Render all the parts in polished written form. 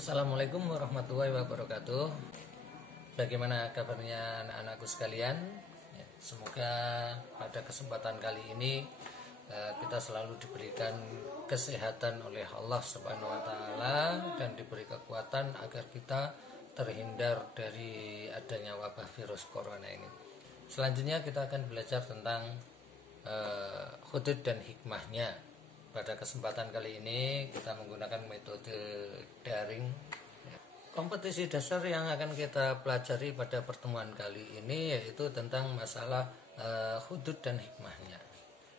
Assalamualaikum warahmatullahi wabarakatuh. Bagaimana kabarnya anak-anakku sekalian? Semoga pada kesempatan kali ini kita selalu diberikan kesehatan oleh Allah Subhanahu wa taala dan diberi kekuatan agar kita terhindar dari adanya wabah virus corona ini. Selanjutnya kita akan belajar tentang hudud dan hikmahnya. Pada kesempatan kali ini kita menggunakan metode daring. Kompetisi dasar yang akan kita pelajari pada pertemuan kali ini yaitu tentang masalah hudud dan hikmahnya.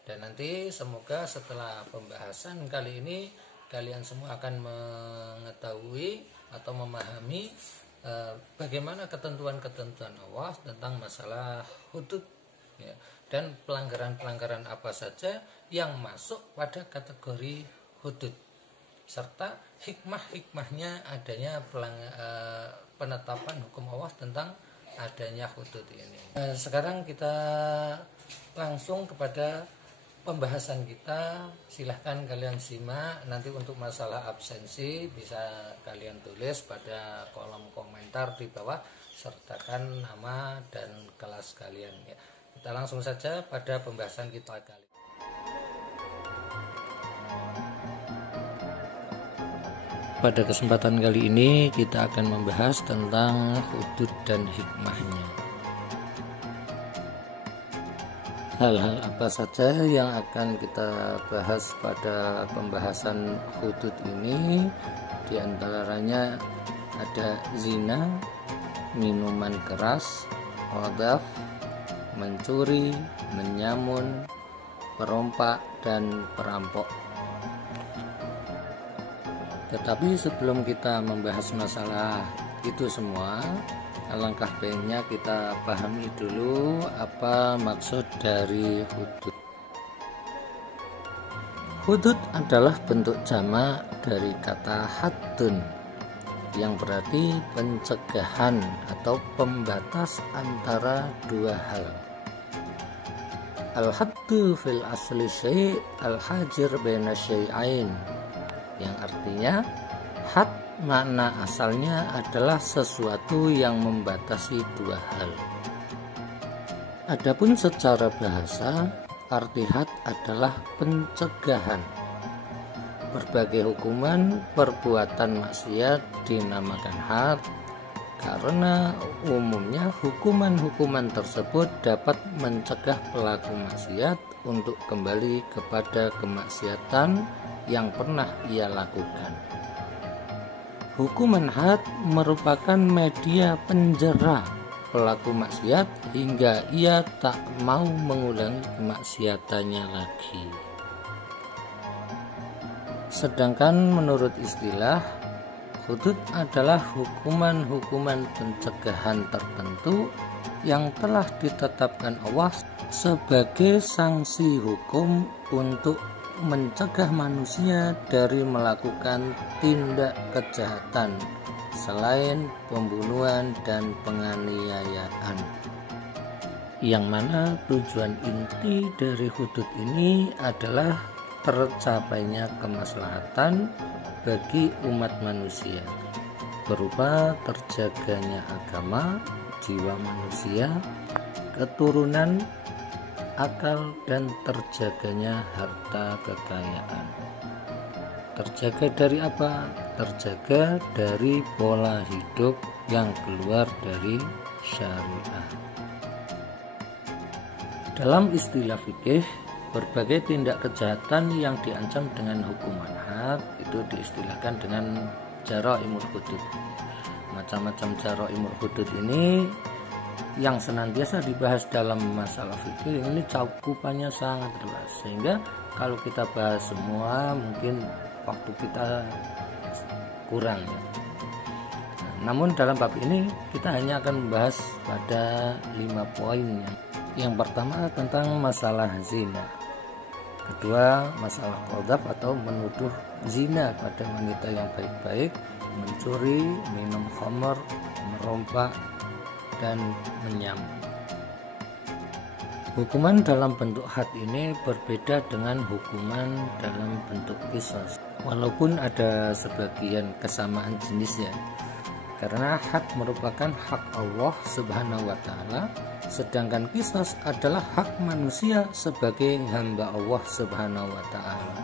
Dan nanti semoga setelah pembahasan kali ini kalian semua akan mengetahui atau memahami bagaimana ketentuan-ketentuan Allah tentang masalah hudud, ya, dan pelanggaran-pelanggaran apa saja yang masuk pada kategori hudud, serta hikmah-hikmahnya adanya penetapan hukum Allah tentang adanya hudud ini. Sekarang kita langsung kepada pembahasan kita. Silahkan kalian simak. Nanti untuk masalah absensi bisa kalian tulis pada kolom komentar di bawah, sertakan nama dan kelas kalian, ya. Kita langsung saja pada pembahasan kita kali. Pada kesempatan kali ini kita akan membahas tentang hudud dan hikmahnya. Hal-hal apa saja yang akan kita bahas pada pembahasan hudud ini? Di antaranya ada zina, minuman keras, qadzaf, mencuri, menyamun, perompak, dan perampok. Tetapi sebelum kita membahas masalah itu semua, alangkah baiknya kita pahami dulu apa maksud dari hudud. Hudud adalah bentuk jamak dari kata haddun, yang berarti pencegahan atau pembatas antara dua hal. Al-haddu fil asli syai' al-hajir baina syai'ain, yang artinya had makna asalnya adalah sesuatu yang membatasi dua hal. Adapun secara bahasa, arti had adalah pencegahan. Berbagai hukuman perbuatan maksiat dinamakan had karena umumnya hukuman-hukuman tersebut dapat mencegah pelaku maksiat untuk kembali kepada kemaksiatan yang pernah ia lakukan. Hukuman had merupakan media penjara pelaku maksiat hingga ia tak mau mengulangi kemaksiatannya lagi. Sedangkan menurut istilah, hudud adalah hukuman-hukuman pencegahan tertentu yang telah ditetapkan Allah sebagai sanksi hukum untuk mencegah manusia dari melakukan tindak kejahatan selain pembunuhan dan penganiayaan, yang mana tujuan inti dari hudud ini adalah tercapainya kemaslahatan bagi umat manusia berupa terjaganya agama, jiwa manusia, keturunan, akal, dan terjaganya harta kekayaan. Terjaga dari apa? Terjaga dari pola hidup yang keluar dari syariah. Dalam istilah fikih, berbagai tindak kejahatan yang diancam dengan hukuman had itu diistilahkan dengan jaraimul hudud. Macam-macam jaraimul hudud ini yang senantiasa dibahas dalam masalah fikih ini cakupannya sangat luas, sehingga kalau kita bahas semua mungkin waktu kita kurang, ya. Namun dalam bab ini kita hanya akan membahas pada 5 poin. Yang pertama tentang masalah zina, kedua masalah qadzaf atau menuduh zina pada wanita yang baik-baik, mencuri, minum khamar, merompak, dan menyamun. Hukuman dalam bentuk had ini berbeda dengan hukuman dalam bentuk qisas. walaupun ada sebagian kesamaan jenisnya, karena had merupakan hak Allah Subhanahu wa Ta'ala, sedangkan qisas adalah hak manusia sebagai hamba Allah Subhanahu wa Ta'ala.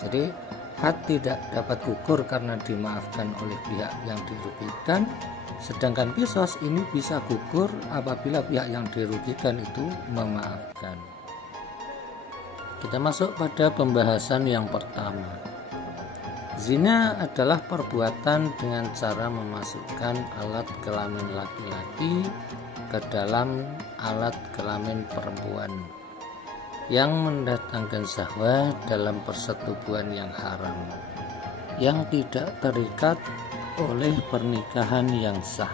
Jadi had tidak dapat gugur karena dimaafkan oleh pihak yang dirugikan, sedangkan qisas ini bisa gugur apabila pihak yang dirugikan itu memaafkan. Kita masuk pada pembahasan yang pertama. Zina adalah perbuatan dengan cara memasukkan alat kelamin laki-laki ke dalam alat kelamin perempuan yang mendatangkan syahwat dalam persetubuhan yang haram, yang tidak terikat oleh pernikahan yang sah.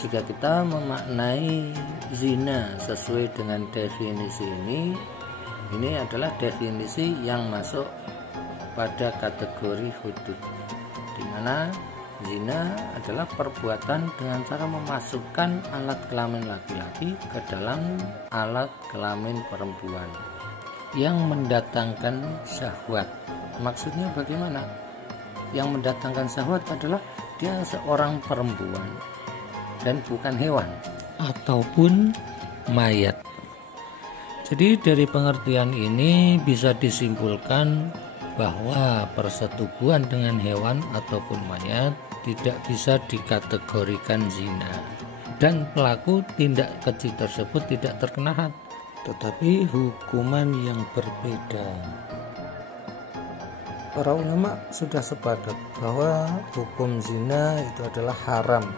Jika kita memaknai zina sesuai dengan definisi ini adalah definisi yang masuk pada kategori hudud, di mana zina adalah perbuatan dengan cara memasukkan alat kelamin laki-laki ke dalam alat kelamin perempuan yang mendatangkan syahwat. Maksudnya bagaimana? Yang mendatangkan syahwat adalah dia seorang perempuan dan bukan hewan ataupun mayat. Jadi dari pengertian ini bisa disimpulkan bahwa persetubuhan dengan hewan ataupun mayat tidak bisa dikategorikan zina, dan pelaku tindak keji tersebut tidak terkena had, tetapi hukuman yang berbeda. Para ulama sudah sepakat bahwa hukum zina itu adalah haram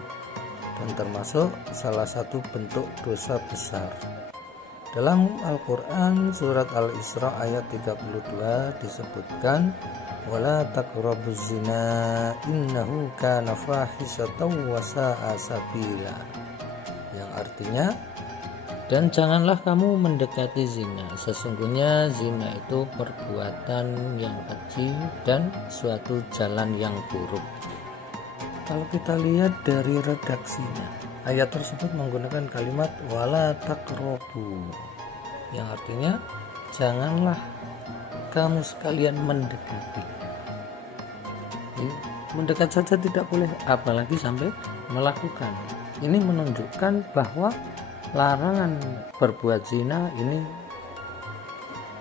dan termasuk salah satu bentuk dosa besar. Dalam Al-Quran surat Al-Isra ayat 32 disebutkan, wala taqrabuz zina innahu kana fahisatan wa sa'a sabila, yang artinya, dan janganlah kamu mendekati zina, sesungguhnya zina itu perbuatan yang keji dan suatu jalan yang buruk. Kalau kita lihat dari redaksinya, ayat tersebut menggunakan kalimat wala taqrabu, yang artinya janganlah kamu sekalian mendekati. Mendekat saja tidak boleh, apalagi sampai melakukan. Ini menunjukkan bahwa larangan berbuat zina ini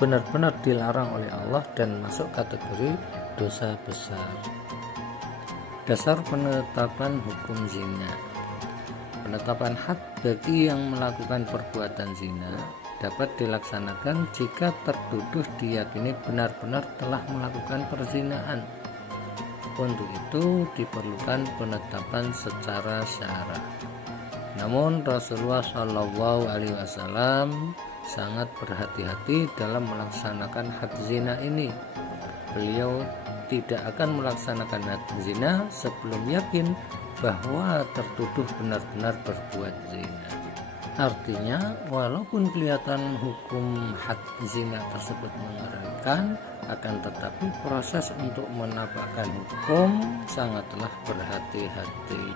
benar-benar dilarang oleh Allah dan masuk kategori dosa besar. Dasar penetapan hukum zina. Penetapan had bagi yang melakukan perbuatan zina dapat dilaksanakan jika tertuduh diyakini benar-benar telah melakukan perzinaan. Untuk itu diperlukan penetapan secara syara. Namun Rasulullah SAW sangat berhati-hati dalam melaksanakan had zina ini. Beliau tidak akan melaksanakan had zina sebelum yakin bahwa tertuduh benar-benar berbuat zina. Artinya, walaupun kelihatan hukum had zina tersebut mengerikan, akan tetapi proses untuk menapakkan hukum sangatlah berhati-hati.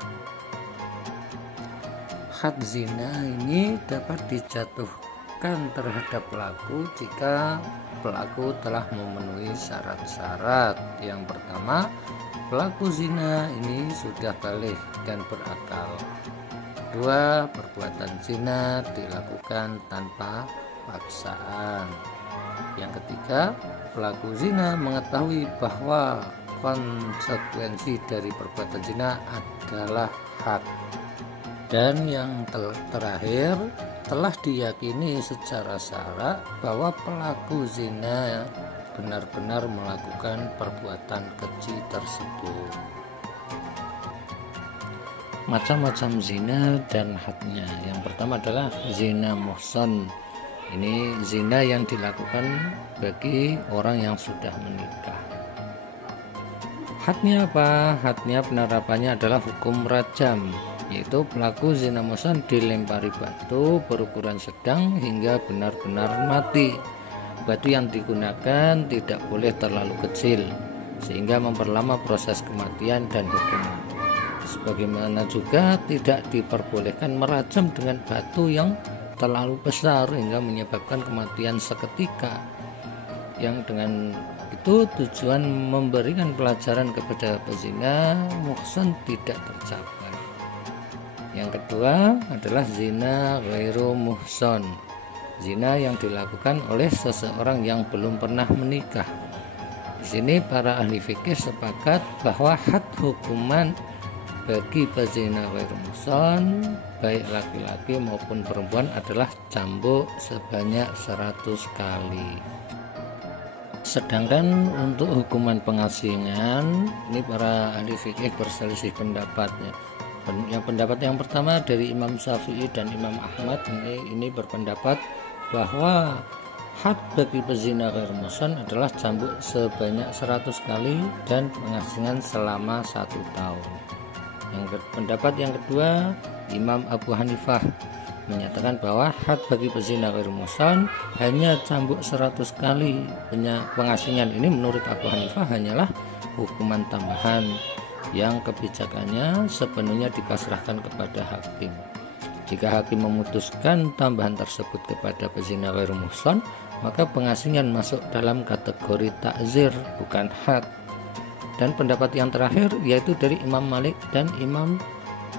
Had zina ini dapat dijatuhkan terhadap pelaku jika pelaku telah memenuhi syarat-syarat. Yang pertama, pelaku zina ini sudah balik dan berakal. Kedua, perbuatan zina dilakukan tanpa paksaan. Yang ketiga, pelaku zina mengetahui bahwa konsekuensi dari perbuatan zina adalah had. Dan yang terakhir, telah diyakini secara syara bahwa pelaku zina benar-benar melakukan perbuatan keji tersebut. Macam-macam zina dan hadnya. Yang pertama adalah zina muhsan. Ini zina yang dilakukan bagi orang yang sudah menikah. Hadnya apa? Hadnya penerapannya adalah hukum rajam, yaitu pelaku zina muhsan dilempari batu berukuran sedang hingga benar-benar mati. Batu yang digunakan tidak boleh terlalu kecil sehingga memperlama proses kematian dan hukuman. Sebagaimana juga tidak diperbolehkan merajam dengan batu yang terlalu besar hingga menyebabkan kematian seketika, yang dengan itu tujuan memberikan pelajaran kepada pezina, muhsan tidak tercapai. Yang kedua adalah zina ghairu muhsan, zina yang dilakukan oleh seseorang yang belum pernah menikah. Di sini para ahli fikih sepakat bahwa had hukuman bagi pezina ghairu muhsan baik laki-laki maupun perempuan adalah cambuk sebanyak 100 kali. Sedangkan untuk hukuman pengasingan ini para ahli fikih berselisih pendapatnya. Yang pendapat yang pertama dari Imam Syafi'i dan Imam Ahmad ini berpendapat bahwa had bagi pezina ghairu muhsan adalah cambuk sebanyak 100 kali dan pengasingan selama 1 tahun. Pendapat yang kedua Imam Abu Hanifah menyatakan bahwa had bagi pezina ghairu muhsan hanya cambuk 100 kali. Pengasingan ini menurut Abu Hanifah hanyalah hukuman tambahan yang kebijakannya sepenuhnya dipasrahkan kepada hakim. Jika hakim memutuskan tambahan tersebut kepada pezina ghairu muhsan, maka pengasingan masuk dalam kategori takzir, bukan had. Dan pendapat yang terakhir yaitu dari Imam Malik dan Imam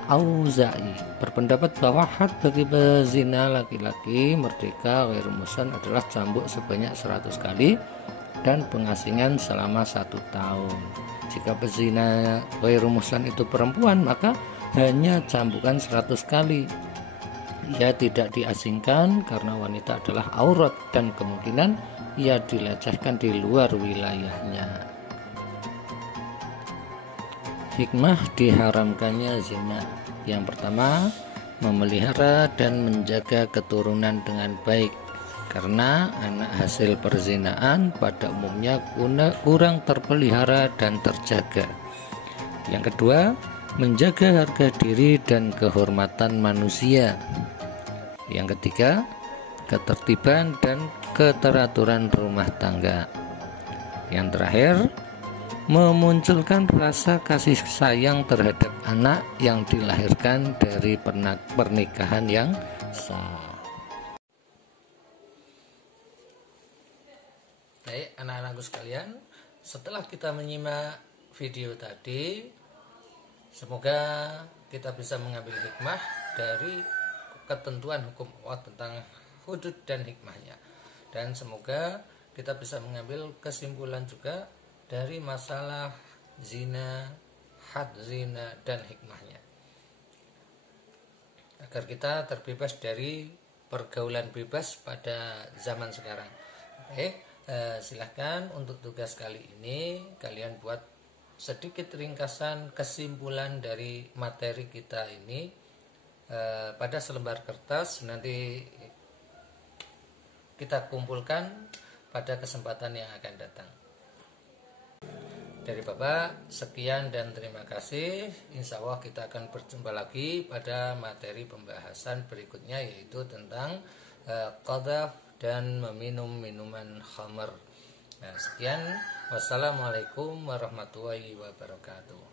Auza'i berpendapat bahwa had bagi pezina laki-laki merdeka ghairu muhsan adalah cambuk sebanyak 100 kali dan pengasingan selama 1 tahun. Jika pezina ghairu muhsan itu perempuan, maka hanya cambukan 100 kali. Ia tidak diasingkan karena wanita adalah aurat dan kemungkinan ia dilecehkan di luar wilayahnya. Hikmah diharamkannya zina. Yang pertama, memelihara dan menjaga keturunan dengan baik, karena anak hasil perzinaan pada umumnya kurang terpelihara dan terjaga. Yang kedua, menjaga harga diri dan kehormatan manusia. Yang ketiga, ketertiban dan keteraturan rumah tangga. Yang terakhir, memunculkan rasa kasih sayang terhadap anak yang dilahirkan dari pernikahan yang sah. Baik anak-anakku sekalian, setelah kita menyimak video tadi, semoga kita bisa mengambil hikmah dari ketentuan hukum Allah tentang hudud dan hikmahnya, dan semoga kita bisa mengambil kesimpulan juga dari masalah zina, had zina dan hikmahnya, agar kita terbebas dari pergaulan bebas pada zaman sekarang. Oke, silahkan untuk tugas kali ini kalian buat sedikit ringkasan kesimpulan dari materi kita ini pada selembar kertas, nanti kita kumpulkan pada kesempatan yang akan datang. Dari Bapak, sekian dan terima kasih. Insya Allah kita akan berjumpa lagi pada materi pembahasan berikutnya, yaitu tentang qadhaf dan meminum minuman khamr. Nah, sekian. Wassalamualaikum warahmatullahi wabarakatuh.